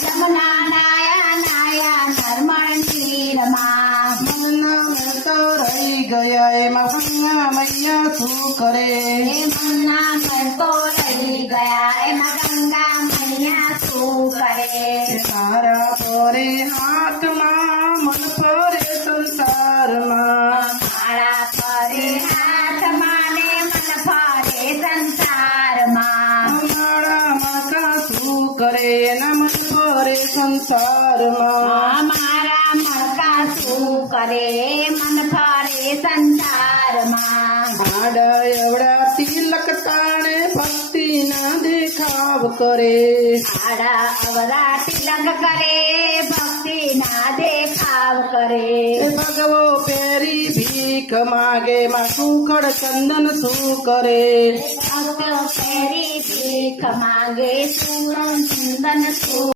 જમુના નાયા નાયા નર્મણ નીરમાં મનના મેળતો રહી ગયા એમાં ગંગા મૈયા શું કરે એ મનના મળતો રહી ગયા એમાં ગંગા મૈયા શું કરે તારા પરે હાથમાં મન પરે સંસારમાં મારા ફરે હાથમાં ને મન ફરે સંસારમાં માળામાં કા શું કરે એના મન પરે સંસારમાં મારા મણકા શું કરે મન ફરે સંસારમાં આડા એવડા તિલક તાણે ભક્તિના દેખાવ કરે આડા અવરા તિલક કરે ભક્તિ ના દેખાવ કરે ભગવો પેરી ભીખ માગે માં સુખડ ચંદન શું કરે ભક્ત ફેરી ભીખ માગે સુર ચંદન શું